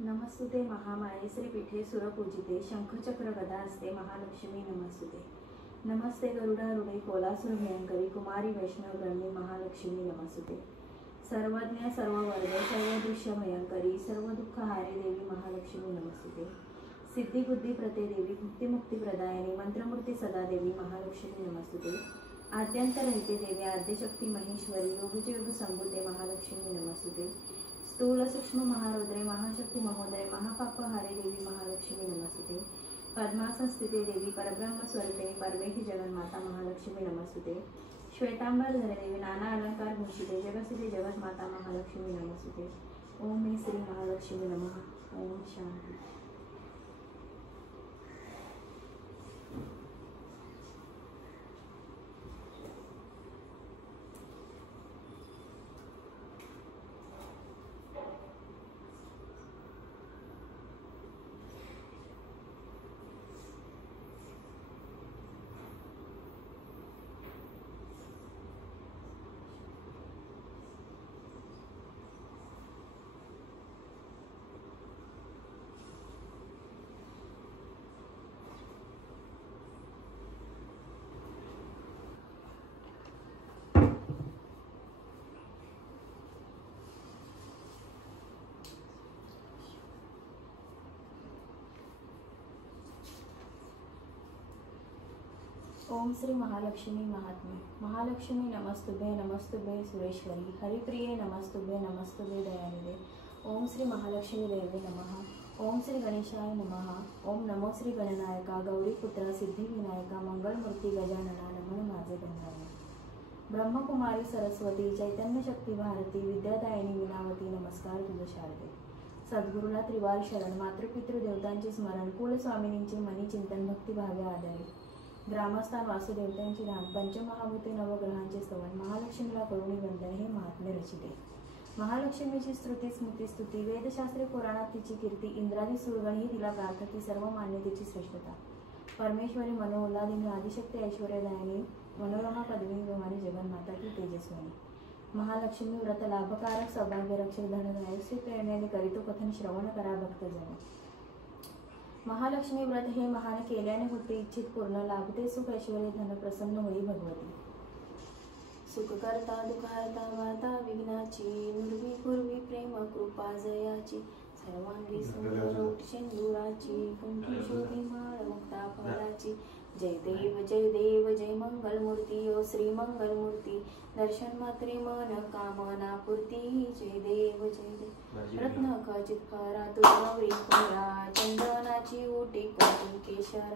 नमस्तुते महामाये श्रीपीठे सुरपूजिते शंखचक्र गदा हस्ते महालक्ष्मी नमस्तुते। नमस्ते गरुडारूढे कोलासुर भयंकरी कुमारी वैष्णव ब्रह्मी महालक्ष्मी नमस्तुते। सर्वज्ञ सर्ववर्ग सर्वदृश्य भयंकरी सर्व दुःखहारे देवी महालक्ष्मी नमस्तुते। सिद्धी बुद्धी प्रते देवी मुक्ती मुक्ती प्रदायिनी मंत्रमूर्ती सदा देवी महालक्ष्मी नमस्तुते। आद्यंत रहते देवी आद्यशक्ती महेश्वरी योगयुग संभूते महालक्ष्मी नमस्तुते। स्थूल सूक्ष्म महारौद्रे महाशक्ती महोदय महापापहारे देवी महालक्ष्मी नमस्तुते। पद्मासन स्थिते देवी परब्रह्म स्वरूपिणी परमेही जगन्माता महालक्ष्मी नमस्तुते। श्वेतांबर धरे देवी नाना अलंकार भूषिते जगसिते जगत माता महालक्ष्मी नमस्तुते। ओम मे श्री महालक्ष्मी नमः। ओम शांति। ओम श्री महालक्ष्मी महात्म्य। महालक्ष्मी नमस्तुभे नमस्तुभे सुरेश्वरी हरिप्रिये नमस्तुभे नमस्तुभे दयानिधे। ओम श्री महालक्ष्मी देवी नमः। ओम श्री गणेशाय नमः। ओम नमो श्री गणनायका गौरीपुत्रा सिद्धिविनायका मंगलमूर्ती गजानना नमन माझे बंधारे। ब्रह्मकुमारी सरस्वती चैतन्य शक्ती भारती विद्यादायिनी विनावती नमस्कार तुझ शारदे। सद्गुरूला त्रिवार शरण मातृपितृ देवतांचे स्मरण कुलस्वामिनींचे मनी चिंतन भक्तिभावे आदरे। ग्रामस्थान वासुदेवतांची ध्यान पंचमहाभूते नवग्रहांचे स्तवन महालक्ष्मीला करुणी वंदन हे महात्म्य रचिते। महालक्ष्मीची स्तुती स्मृती स्तुती वेदशास्त्रे पुराणात तिची कीर्ती इंद्रादी सुरगणही तिला प्रार्थती सर्व मान्यतेची श्रेष्ठता परमेश्वरी मनोल्लादिनी आदिशक्ती ऐश्वर्यदायिनी मनोरमा पदवी विमानी जगन्माता की तेजस्विनी महालक्ष्मी व्रत लाभकारक सौभाग्य रक्षक धनदायक श्री प्रेरणेने करीतो कथन श्रवण करा भक्तजन। महालक्ष्मी व्रत हे महान केल्याने होते इच्छित पूर्ण लाभते सुख ऐश्वर्य धन प्रसन्न होई भगवती सुख करता दुःखहर्ता वार्ता विघ्नाची नुरवी पूर्वी प्रेम कृपा जयाची सर्वांगी सुंदर सिंदुराची कंठी शोभी माळ मुक्ता फळाची जय देव जय मंगल मूर्ती ओ श्री मंगल मूर्ती दर्शन मात्रे मन कामना पूर्ती जय देव रत्न खचित खरा तुझी खोरा चंदनाची ओटी कोटी केशर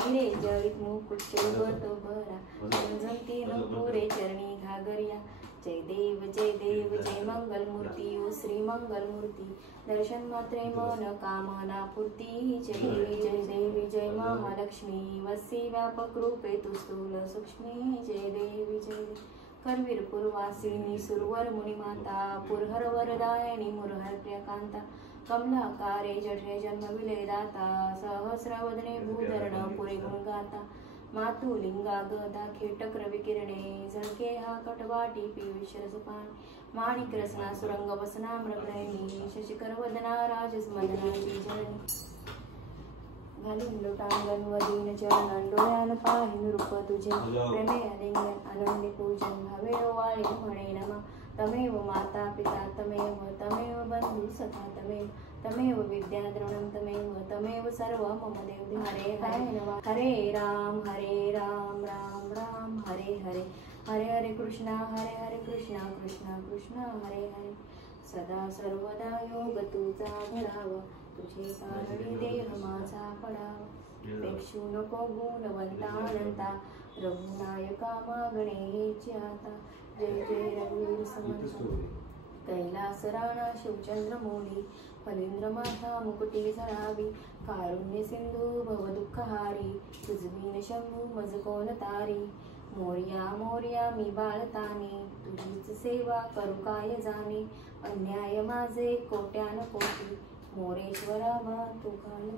हिरे जळीत मुकुट चौबट बरा समजंती नपुरे चरणी घागरिया जय देव जय मंगल मूर्ती ओ श्री मंगल मूर्ती दर्शन मात्रे मन कामना पूर्ती जय देवी जय महालक्ष्मी वसी व्यापक रूपे तू स्थूल सूक्ष्मी जय देवी करवीर पूर्वासिनी सुरवर मुनिमाता पुरहर वरदायिनी मुरहर प्रियकांता कमलाकारे जठरे जन्म विलेदाता सहस्रवदने भूधरण पुरे गुणगाता मातुलिंगा गदा खेटक्र विकिरणे झळके हा कटवाटी पिविशरसपान माणिक रसना सुरंग वसना मृगनयनी शशिकर वदना राजस्मदनाची जननी घालीन लोटांगण वदीन चरण डोळ्यान पाहिन रूप तुझे प्रेमे आलिंगन आनंदी पूजन भावे वाळे म्हणे नमा तमेव माता पिता तमेव बंधू सखा तमेव विद्या द्रोणं तमेव सर्व मम देव हरे राम राम राम हरे हरे कृष्णा हरे कृष्णा कृष्णा कृष्णा हरे हरे सदा सर्वदा योग तुझा घडावा तुझे कारणी देह माझा पडावा पेक्षू नको गुणवंता अनंता रघुनायका मागणे हेची आता जय रघुवीर समर्थ कैलास राणा शिवचंद्र मोली फलेंद्र माथा मुकुटी झळावी कारुण्य सिंधू भव दुःखहारी तुझवीन शंभू मज कोण तारी मोर्या मी बाळतानी तुझीच सेवा करू काय जाणे अन्याय माझे कोट्यान कोटी मोरेश्वरा मा तू काल